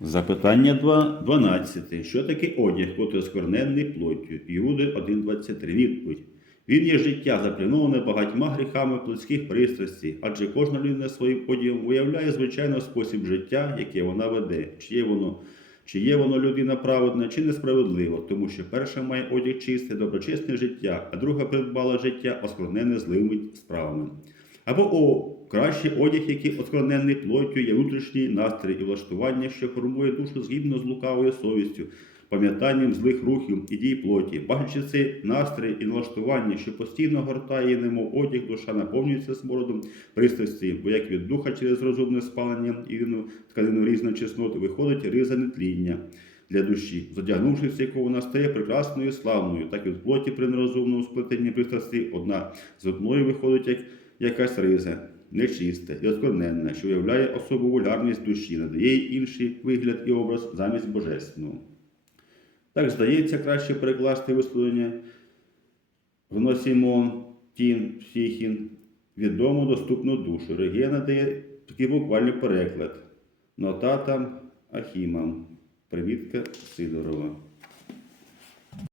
Запитання 2, 12. Що таке одяг, котрий осквернений плоттю? Іуди 1.23. Відповідь. Він є життя, запліноване багатьма гріхами плотських пристрастей, адже кожна людина своїм одягом виявляє звичайно спосіб життя, яке вона веде, чи є воно, чи є воно людина праведна, чи несправедлива, тому що перша має одяг чисте, доброчесне життя, а друга придбала життя, осквернене злими справами. Або о, кращий одяг, який осквернений плоттю, є внутрішній настрій і влаштування, що формує душу згідно з лукавою совістю, пам'ятанням злих рухів і дій плоті. Бачачи цей настрій і налаштування, що постійно гортає, немов одяг, душа наповнюється смородом пристрасті, бо як від духа через розумне спалення і тканину різної чесноти виходить риза нетління для душі, задягнувшись, яку вона стає прекрасною і славною, так і від плоті при нерозумному сплетенні пристрасті одна з одної виходить як якась риза, нечиста і оскверненна, що уявляє особу вульгарність душі, надає їй інший вигляд і образ замість божественного. Так здається, краще перекласти висловлення вносимо тін психін відому доступну душу. Регіна дає такий буквальний переклад. Нотатам Ахімам. Привітка Сидорова.